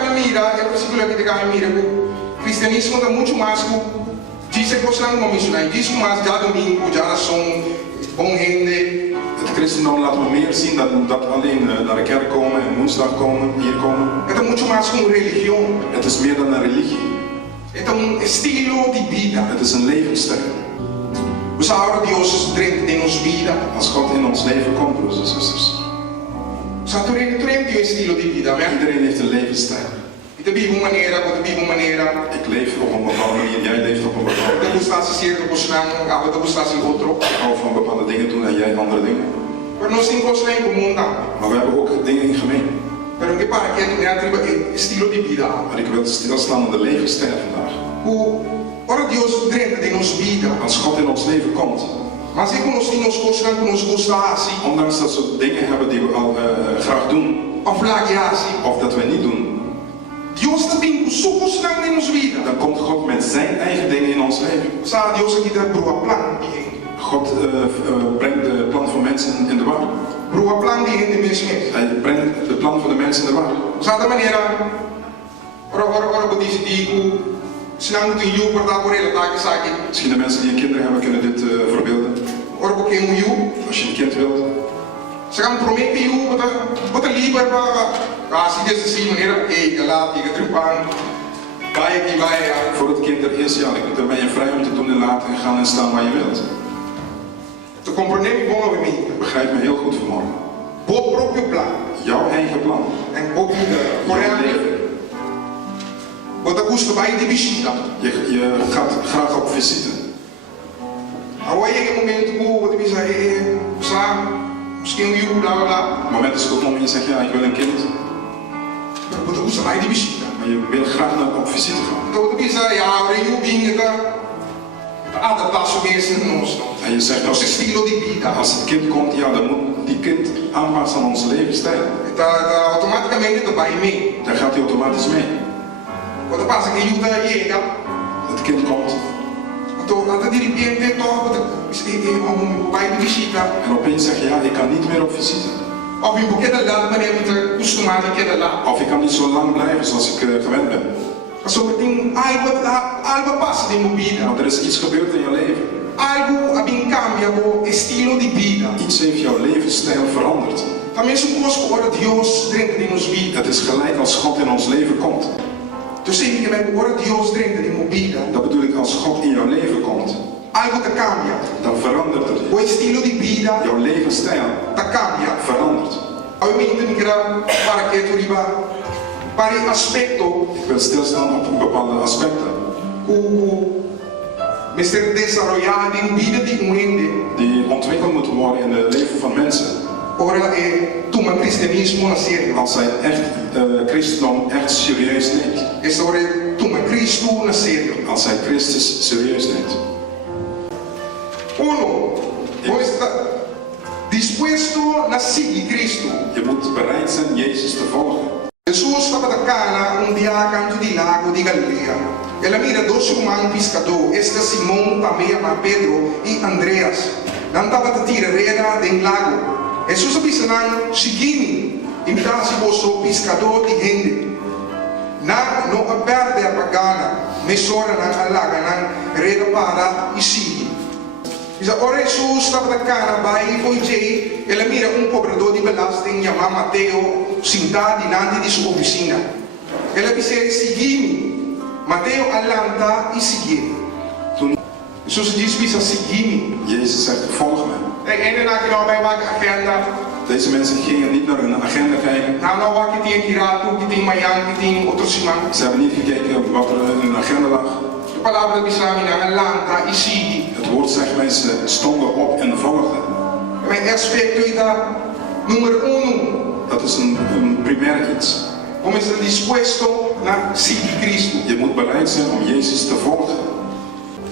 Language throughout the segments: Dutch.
me mira, é possível que te mira, o cristianismo dá muito mais que diz que você não missionário, diz mais já domingo, já nação, bom rende. Het christendom laat me meer zien dat alleen naar de kerk komen en woensdag komen, hier komen. Het is muito mais que uma religião. Het is meer dan een religie. Het is estilo de vida. Het is een levensstijl. Os ahora Deus dentro de nos vida. Als God in ons leven komt, broers en zusters. Iedereen heeft een estilo de vida, amen. Iedereen heeft een levensstijl. Ik leef op een manier. Ik leef op een bepaalde manier, jij leeft op een bepaalde manier. Ik hou van bepaalde dingen doen en jij andere dingen. Maar we hebben ook dingen in gemeen. Maar ik wil stilstaan aan de levensstijl vandaag. Als God in ons leven komt. Ondanks dat we dingen hebben die we al graag doen. Of dat we niet doen. Dan komt God met zijn eigen dingen in ons leven. God brengt de plan van mensen in de war. Hij brengt de plan van de mensen in de war. Misschien de mensen die een kinderen hebben kunnen dit verbeelden. Als je een kind wilt. Ze gaan prometen wat er liever als je dit ziet meneer kijken laat je teruggaan bij die wij voor het kind er is ja dan ben je vrij om te doen en laten en gaan en staan waar je wilt. Te compreender bom we mee. Begrijp me heel goed vanmorgen. Bo proprio plan. Jouw eigen plan. En ook de correct. Wat er moest bij die visita. Je gaat graag op visite. Awai je moment wat we zeggen samen. Misschien u bla bla. Het moment is gekomen en je zegt ja, ik wil een kind. Maar je wil graag op visite gaan. En je zegt als het kind komt, ja, dan moet die kind aanpassen aan onze levensstijl. Daar gaat hij automatisch mee. Het kind komt. En opeens zeg je ja, ik kan niet meer op visite. Of ik kan niet zo lang blijven zoals ik gewend ben. Want er is iets gebeurd in je leven. Iets heeft jouw levensstijl veranderd. Het is gelijk als God in ons leven komt. Dat bedoel ik als God in jouw leven komt. Dan verandert het. Jouw levensstijl verandert. Ik wil stilstaan op bepaalde aspecten. Die ontwikkeld moeten worden in het leven van mensen. Als zij echt christendom echt serieus neemt. Als zij Christus serieus neemt. Dispuesto a seguir Cristo. Je moet bereid zijn Jezus te volgen. Jesus estava da Cana dia a canto di lago di Galilea. Ela mira dois humanos pescadores, este Simão também ama Pedro e Andreas. Não estava a tirar reda do lago. Jesus disse não, seguime, imitasse você pescador de gente. Não aperte a pagana, mesora não alaga, não reda para e siga. Ora Jesus estava da Cana, vai e foi Jay. Ela mira cobrador de belasting chamado Mateo, sentado diante de sua oficina. Ela disse, segui-me. Mateo alanta e seguiu. Jesus disse, segui-me. Jezus zegt, volg mij. En dan ga je bij welke agenda. Deze mensen gingen niet naar hun agenda kijken. Nou, wat je tegen Kirato, je tegen Mayan, je tegen Otrosiman. Ze hebben niet gekeken wat er in hun agenda lag. De palavra de Islam alanta e segui. Het woord zegt mensen stonden op en volgden. Mijn aspect is dat nummer 1. Dat is een primair iets. Om is dispuesto a seguir Cristo. Je moet bereid zijn om Jezus te volgen.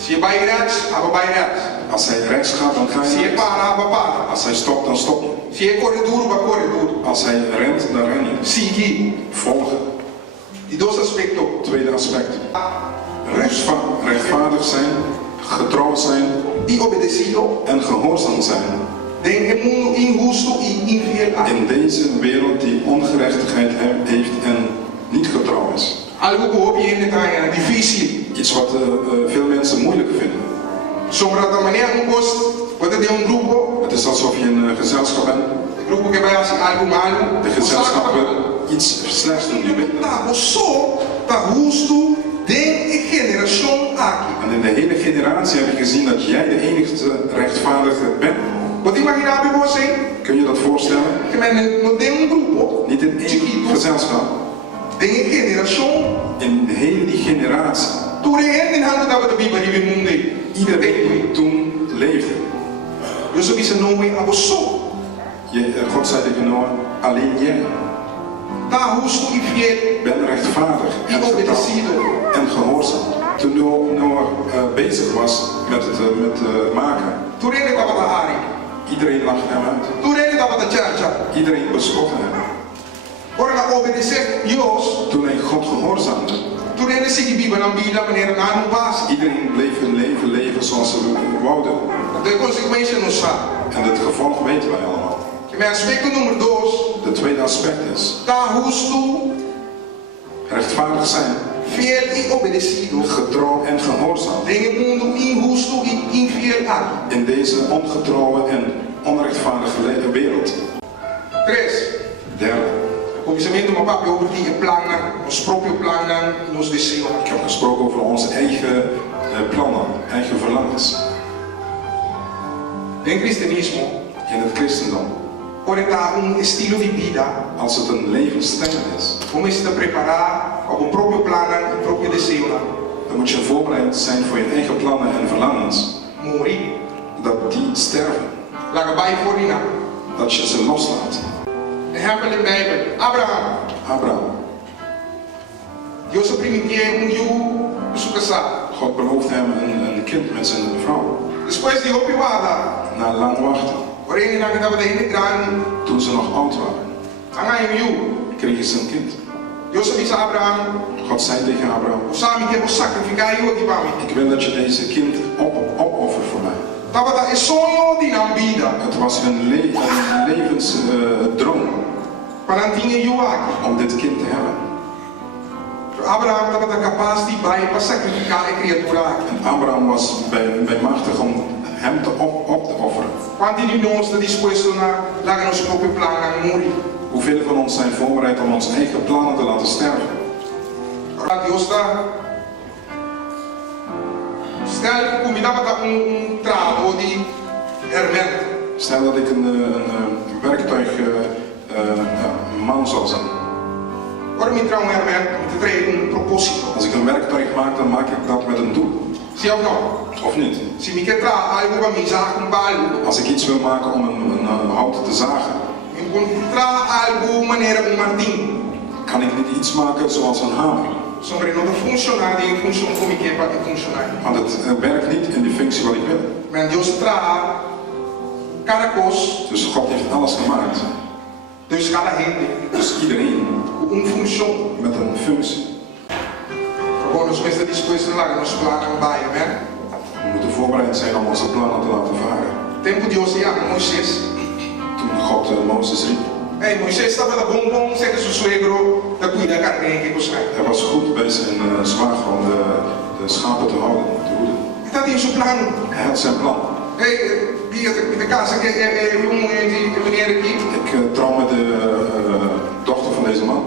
Se je bij rechts, ga bij rechts. Als hij rechts gaat, dan ga je rechts. Para. Als hij stopt, dan stop je. Se je corredor, va corredor. Als hij rent, dan ren je. Seguir. Volgen. Die dos aspectos. Tweede aspect. Rechtvaardig zijn, getrouw zijn. Y obedecido. En gehoorzaam zijn. In deze wereld die ongerechtigheid heeft en niet getrouw is. Algo que obviamente é difícil. Iets wat veel mensen moeilijk vinden. Sombra da maneira um gosto, pode ter grupo. Het is alsof je een gezelschap bent. O grupo que vai fazer algo malo. De gezelschap wil iets slechts doen. Je bent tá justo de geração aqui. En in de hele generatie heb je gezien dat jij de enigste rechtvaardige bent. Pode imaginar bij você? Kun je dat voorstellen? Que não tem grupo. Niet in één gezelschap. De geração. In de hele die generatie. Toen er in handen dat we de Bijbel hier mundo. Iedereen die toen leefde. Dus we zijn nooit abosou. God zei tegen Noah, alleen jij. Tá justo e fiel. Ben rechtvaardig en getrouw en gehoorzaam. Toen Noah bezig was met het maken. Toen er dat we hari. Iedereen lachte hem uit. Toen er dat we charge. Iedereen bespotte hem. Ora obedecer Deus. Toen hij God gehoorzaamde. Toen er zich die Bijbel aanbieden wanneer het naar was. Iedereen bleef hun leven leven zoals ze wouden. De consequência não sabe. En het gevolg weten wij allemaal. Mijn aspect nummer 2. De tweede aspect is. Tá justo. Rechtvaardig zijn. Fiel e obedecido. Getrouw en gehoorzaam. In een mundo injusto e infiel aqui. In deze ongetrouwe en onrechtvaardige wereld. 3. Derde. Começamento uma papo over die plannen, ons próprio plannen, nos desejos. Ik heb gesproken over onze eigen plannen, eigen verlangens. In cristianismo, in het christendom, orientar estilo de vida. Als het een levensstijl is, om se preparar para o próprio plannen, o próprio desejo. Dan moet je voorbereid zijn voor je eigen plannen en verlangens. Morir. Dat die sterven. Laga bij voor die naam. Dat je ze loslaat. Exemplo in de Bijbel. Abraham. Deus permitiu sua casa. God beloofde hem een kind met zijn vrouw. Depois de opivada. Na lang wachten. Porém, na vida de hele grande. Toen ze nog oud waren. Kregen ze een kind. Deus disse a Abraham. God zei tegen Abraham. Sabe que eu vou sacrificar eu aqui para mim. Ik wil dat je deze kind opoffert voor mij. Dat is sonho de na vida. Het was hun levensdroom. Om dit kind te hebben. Abraham estava capaz de ir para sacrificar a criatura. En Abraham was bij machtig om hem te offeren. Quantos de nós estão dispostos a largar nosso próprio plano a morrer? Hoeveel van ons zijn voorbereid om onze eigen plannen te laten sterven? Deus está. Stel, como dava trabalho de hermet. Stel dat ik een werktuigman zou zijn. Ora, me traga hermet, me traga propósito. Als ik een werktuig maak, dan maak ik dat met een doel. Sim ou não? Of niet? Se me quer trazer algo para mim, zagen balo. Als ik iets wil maken om een hout te zagen. Encontrar algo maneira um martim. Kan ik niet iets maken zoals een hamer? Sobre não funcionar em função como que é para funcionar. Want het werkt niet in de functie wat ik wil. Maar Deus traz cada coisa. Dus God heeft alles gemaakt. Dus cada gente. Dus iedereen. Função. Met een functie. Gewoon ons mensen dispostos lá nos plannen bij, hè? We moeten voorbereid zijn om onze plannen te laten varen. Tempo Deus ja, Moisés. Toen God Mozes riep. Hey, Moisés estava da bom, zeg zijn suegro, dat cuida carne que cosmai. Hij was goed bij zijn zwager om de schapen te houden, te hoeden. Dat is zijn plan. Hij had zijn plan. Hey, de casa que meneer aqui. Ik trouw met de dochter van deze man.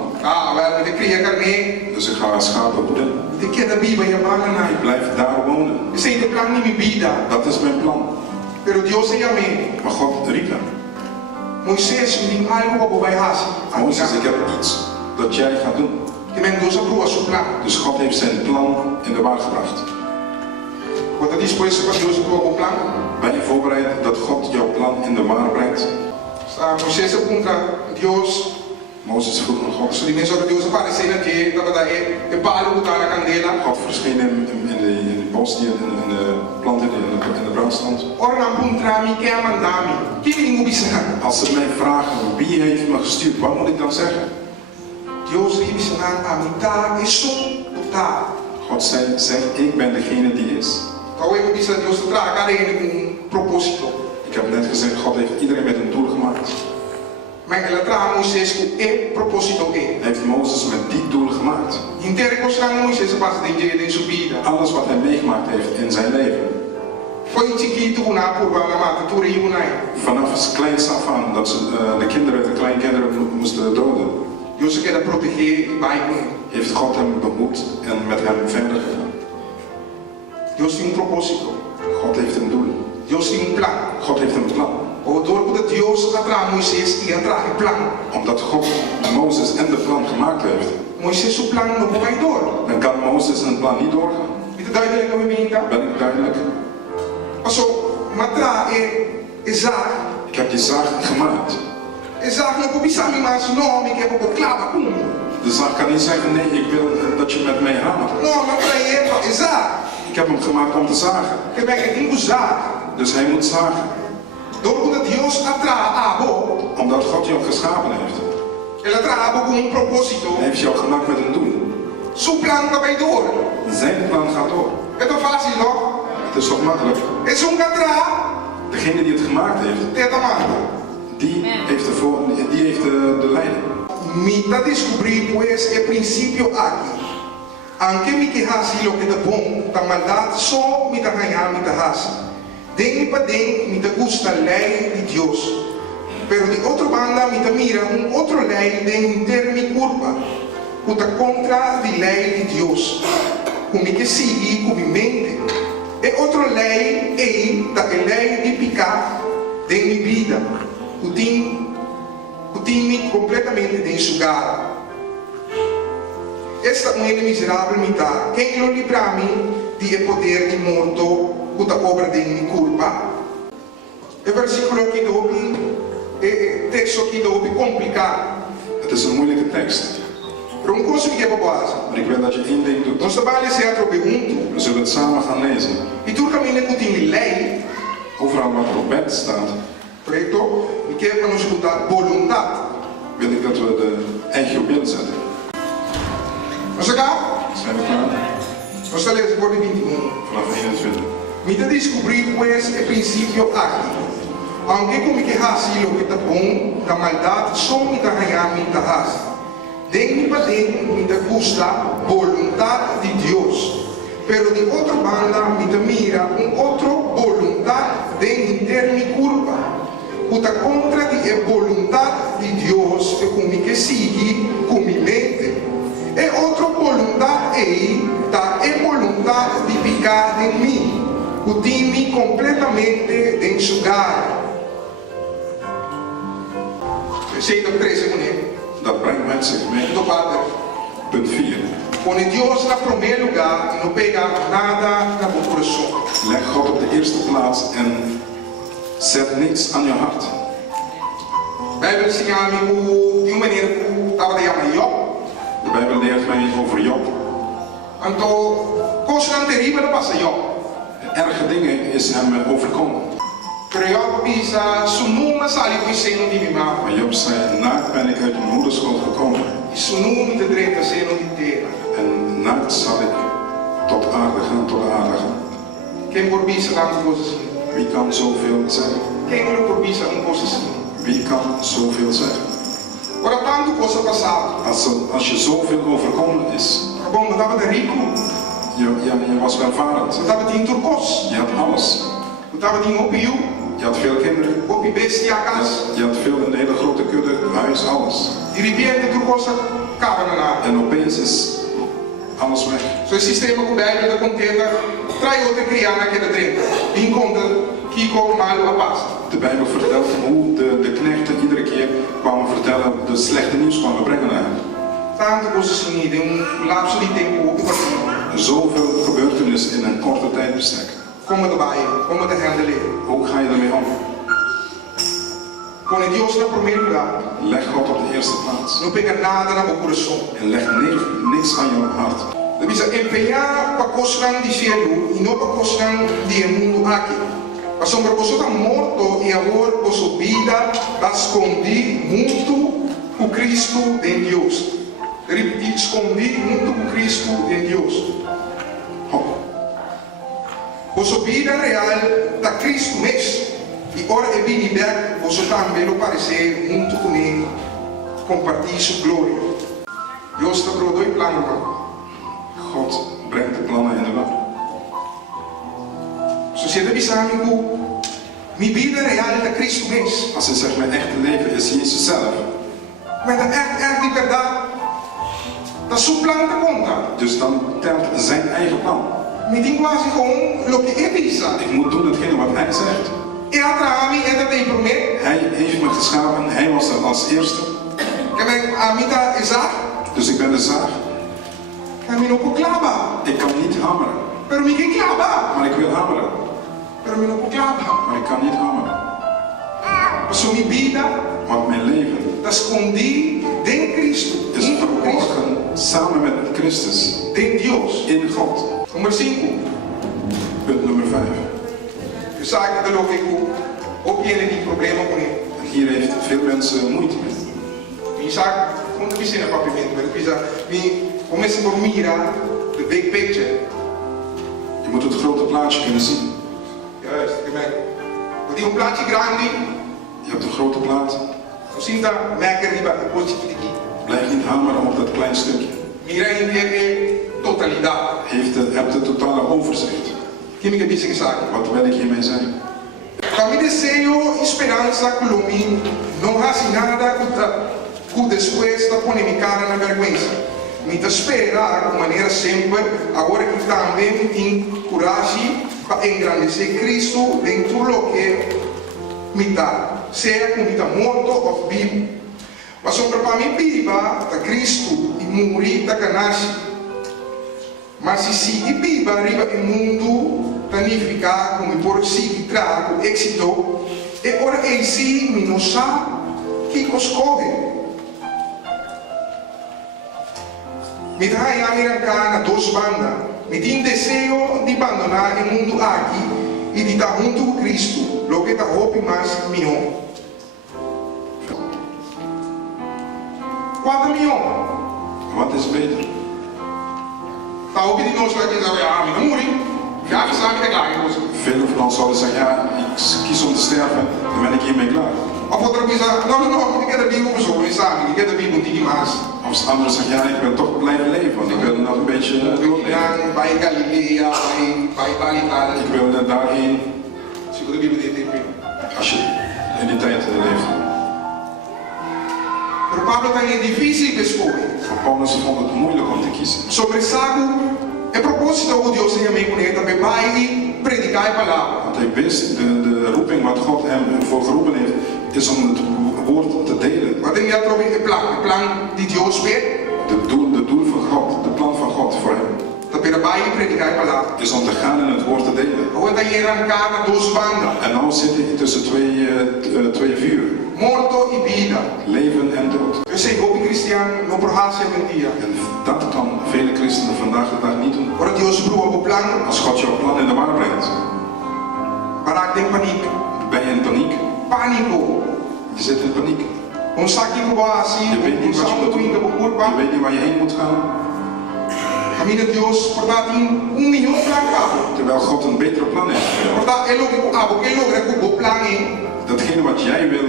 Wel, de cria carne. Dus ik ga schapen hoeden. De que da Bíblia ja banana. Ik blijf daar wonen. Esse é o plan de minha vida. Dat is mijn plan. Pero Deus é amém. Maar God riep hem. Moisés, me tem algo para vai fazer. Mozes, ik heb iets dat jij gaat doen. Que men Deus aprova seu plan. Dus God heeft zijn plan in de waar gebracht. Wat dat disposto para Deus aprova o plan? Ben je voorbereid dat God jouw plan in de waar brengt? Moisés contra Deus. Mozes vroeg aan God. So die mensen dat Deus apareceu aqui, dat daar é palo botar na candela. God verscheen in de bos die in de plant in de brand stond. Ora na puntrami que amandami. Quem moet zeggen? Als ze mij vragen wie heeft me gestuurd, wat moet ik dan zeggen? Deus riep ze aan amita isso botar. God zegt, ik ben degene die is. Então eu disse a Deus traga, cada um com propósito. Ik heb net gezegd, God heeft iedereen met een doel gemaakt. Mas ela traz Moisés com e propósito e. Heeft Mozes met die doel gemaakt. Inteiro considerando Moisés passa de sua vida. Alles wat hij meegemaakt heeft in zijn leven. Foi chiquito na curva na mata toer Unai. Vanaf kleins af aan dat ze de kinderen, de kleinkinderen moesten doden. Deus quer proteger bij hem. Heeft God hem behoed en met hem verder gegaan. Deus tem propósito. God heeft een doel. Deus tem plan. God heeft een plan. Doordat Deus atrai Moisés e atrai o plan. Omdat God Mozes en de plan gemaakt heeft. Moisés o plan não vai door. Dan kan Mozes zijn plan niet doorgaan. Is het duidelijk hoe we weten? Ben ik duidelijk? Zo, matra Isaac. Ik heb die zaag gemaakt. Isaac não começa a me mais nome que é para clava com. De zaag kan niet zeggen nee, ik wil dat je met mij hamert. Não, mas para ele Isaac. Ik heb hem gemaakt om te zagen. Que vai que tem usar. Dus hij moet zagen. Doordat Deus atrai Abo. Omdat God jou geschapen heeft. Ele atrai Abo com propósito. Hij heeft jou gemaakt met een doel. Seu plan vai door. Zijn plan gaat door. É tão fácil, não? Het is toch makkelijk? É só atrai. Degene die het gemaakt heeft, Tenta mata. die heeft de leiding. Mita descobrir pues el principio aqui. Anche mi que hasi lo que é bom, da maldade só me da ganhar me da hasi. Den para den me da gusta lei de Deus. Pero de outra banda me da mira outro lei de inter mi culpa. Uta contra de lei de Deus. Como que sigue com mi mente. E outra lei é da lei de picar de mi vida. O time completamente de enxugar. Esta mulher miserável me dá. Quem lo livra a mim de poder de morto, puta obra de minha culpa. O versículo aqui dobe, o texto aqui dobe complicado. Het is een moeilijke tekst. Para coisa que é boas. Maar ik wil dat je één ding doet. Nós trabalhamos em outro junto. We zullen het samen gaan lezen. E tu caminha com time lei. Overal wat er op bed staat. Correto? E que é para nos escutar voluntade. Wil ik dat we de eigen op beeld zetten. Nós acá? Zijn we klaar? Nós estamos lendo por 21. Vanaf 21. Me te descobrir pues o princípio aqui. Aunque como que hasi lo que tá bom, da maldade só me dá ganhar me dá hasi. Den para dentro me dá gusta voluntade de Deus. Pero de outra banda me dá mira outro voluntade de inter mi culpa. Puta contra de voluntade de Deus e como que sigue com mi mente. E outra voluntade aí da voluntade de picar em mim. O time completamente de enxugar. Versículo 13, mulher. Dat brengt met zich mee. Do Padre. Punt 4. Põe Deus na primeiro lugar e não pega nada na boa coração. Leg God op de eerste plaats en zet niets aan je hart. Bijbel ensina de maneira que estava de Job. De Bijbel leert mij over Job. Então, coisa terrível passa Job. Erge dingen is hem overkomen. Pero Job pensa, su numa sali com seno de mimar. Maar Job zei, naakt ben ik uit mijn moederschoot gekomen. Su numa te dreta seno de terra. En naakt zal ik tot aarde gaan, tot de aarde gaan. Quem por bisa tantas coisas assim? Wie kan zoveel zeggen? Quem não por bisa coisas assim? Wie kan zoveel zeggen? Ora tanto coisa passada. Als je zoveel overkomen is, Bom, eu estava de rico. je was welvarend. Eu estava de turcos. Je had alles. Eu estava de opium. Je had veel kinderen. Opi bestia casa. Je had veel, een hele grote kudde, huis, alles. De repente turcosa acaba na nada. En opeens is alles weg. So, esse sistema com Bíblia da contenta trai outra criança naquela drenta. E encontra que com mal a paz. De Bijbel vertelt hoe de knechten iedere keer kwamen vertellen, de slechte nieuws kwamen brengen naar hem. Tanto coisas assim, de lapso de tempo Zoveel gebeurtenissen in een korte tijdbestek. Como erbij, como te handelen. Hoe ga je ermee om? Põe Deus na primeiro lugar. Leg God op de eerste plaats. Não pega nada na boa coração. En leg niks aan je hart. Deve empenhar para coisas de cielo e não para coisas de mundo aqui. Mas uma pessoa está morto e agora por sua vida vai esconder muito o Cristo em Deus. Repetir, esconder muito o Cristo em Deus. Por sua vida real da Cristo mesmo. E ora é bem ideia, você também lo parecer junto com ele, compartilhar sua glória. Deus está para dois planos, irmão. God brengt de plannen in de war. Zo zit er samen amigo, mijn vida real de Cristo mesmo. Als hij zegt, mijn echte leven is Jezus zelf. Maar dat echt die verdade, dat is zo'n plan te conta. Dus dan telt zijn eigen plan. Me tem quase gewoon lo que ele pensa. Ik moet doen hetgene wat hij zegt. E atrás mim é da tem prometo. Hij heeft me geschapen, hij was er als eerste. A mim tá exato. Dus ik ben de zaag. A mim não pode clavar. Ik kan niet hammeren. Pero me quem clava. Maar ik wil hammeren. Pero me não pode clavar. Maar ik kan niet hammeren. Passou minha vida. Want mijn leven Está escondido em Cristo. is verborgen samen met Christus. Em Deus. In God. Número 5. Punt nummer 5. Je sabe que lo que ook je die problema com ele. Hier heeft veel mensen moeite mee. Je sabe, quando você na papimento, mas precisa, começa por mirar the big picture. Je moet het grote plaatje kunnen zien. Juist, je merkt. Dat plaatje grande. Je hebt een grote plaat. Assim tá, merker die bij de aqui. Blijf niet hameren op dat klein stukje. Mira in de totalidade. Hebt het totale overzicht. Que me disse que sabe? Wat wil ik hiermee zeggen? Para mim desejo esperança com o mim, não há nada que depois da pôr minha cara na vergonha. Me espera de maneira sempre, agora que também tem coragem para engrandecer Cristo dentro do que me dá, seja como está morto ou vivo. Mas para mim viva da Cristo e morrer da canagem. Mas se viva arriba no mundo planificar como por si trago êxito, e ora em si me não sabe que escolhe. Me dá a mirar na duas bandas. Me tem desejo de abandonar o mundo aqui e de estar junto com Cristo, lo que está roupa mais melhor. 4 milhões. Wat is beter? Está roupa de nós lá que diz, ah, me não morri. Ja, we staan er klaar in. Velen van ons zouden zeggen, ja, ik kies om te sterven, dan ben ik hiermee klaar. Of outra coisa, não, ik heb de Bijbel gezogen, sabe? Ik heb de Bijbel niet gemaakt. Of anderen zeggen, ja, ik ben toch blijven leven, want ik wil nog een beetje leven. Bij Galilea, bij Italia. Ik wil daarheen. Zie je de Bijbel dit in? Als je in die tijd leeft. Voor Pablo is het difícil escolher. Voor Paulus vond het moeilijk om te kiezen. Sobre Sago, é propósito de Deus em mim com ele também vai predicar a palavra. Want hij wist, de roeping wat God hem voor geroepen heeft, is om het woord te delen. Wat denk je dat het plan die Deus weet? Het doel van God, de plan van God voor hem. Dat we daarbij predicar a palavra. Is om te gaan en het woord te delen. Hoe dat je aan elkaar dos banden. En nou zit hij tussen twee vuren. Morto e vida. Leven en dood. Eu sei que o cristiano não prohasse um dia. En dat kan vele christenen vandaag de dag niet doen. Ora Deus broer op plan. Als God jouw plan in de war brengt. Maar ik denk paniek. Ben je in paniek? Panico. Je zit in paniek. Ons zakje assim. Je weet niet wat je moet doen. Je weet niet waar je heen moet gaan. Caminho de Deus, portanto, milhão plan cabo. Terwijl God een betere plan heeft. Portanto, ele logra que o plan é. Datgene wat jij wil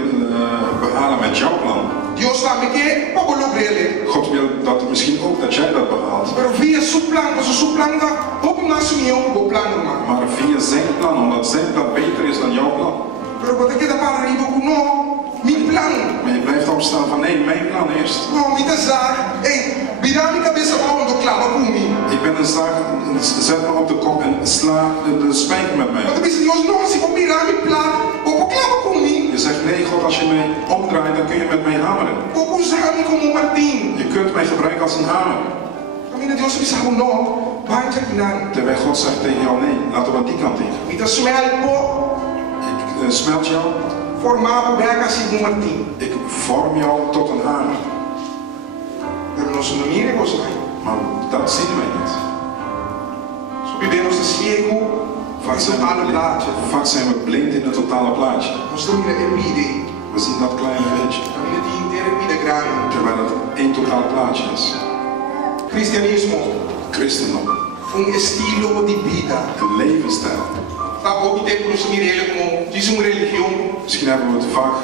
behalen met jouw plan. Deus sabe que para lograr. God wil dat misschien ook dat jij dat behaalt. Pero via seu plan, mas o seu plan dá pouco mais milhão o plan, irmão. Maar via zijn plan, omdat zijn plan beter is dan jouw plan. Pero quando é que dá para arriba com não, meu plan. Maar je blijft opstaan van nee, mijn plan eerst. Não, me dá ei, virar minha cabeça para onde clama com mim. Ik ben een zaak, zet me op de kop en sla de spijker met mij. Quando pensa Deus, não, se for virar meu plan, ou clama com mim. Je zegt nee, God, als je mij omdraait, dan kun je met mij hameren. Ou usar me como Martim. Je kunt mij gebruiken als een hamer. Caminho de Deus, me sabe não, vai te aqui. Terwijl God zegt tegen jou nee, laten we die kant in. Me dá smelpo. Ik smelt jou. Formava berga assim como Martim. Ik vorm jou tot een hamer. Pero nós não miramos aí. Maar dat zien wij niet. Vivemos cego, vaak zijn we blind in het totale plaatje. We zien dat kleine beetje. Terwijl het één totaal plaatje is. Cristianismo. Christendom. Estilo de vida. Een levensstijl. tá bom, tempo no subir ele como diz uma religião. Misschien hebben we het vaak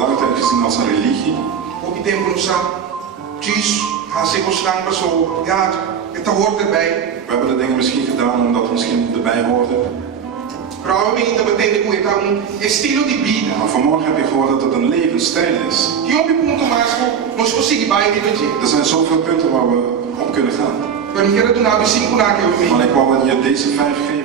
lange tijd gezien als een religie. Ook tempo no sa diz a se gostar pessoa. Ja, het hoort erbij. We hebben de dingen misschien gedaan omdat we misschien erbij hoorden. Provavelmente batendo com então estilo de vida. Maar vanmorgen heb je gehoord dat het een levensstijl is. Que houve ponto mais nós conseguimos vai dividir. Er zijn zoveel punten waar we op kunnen gaan. Maar ik heb het toen 5 na que eu vi. Maar ik wou je deze 5 geven.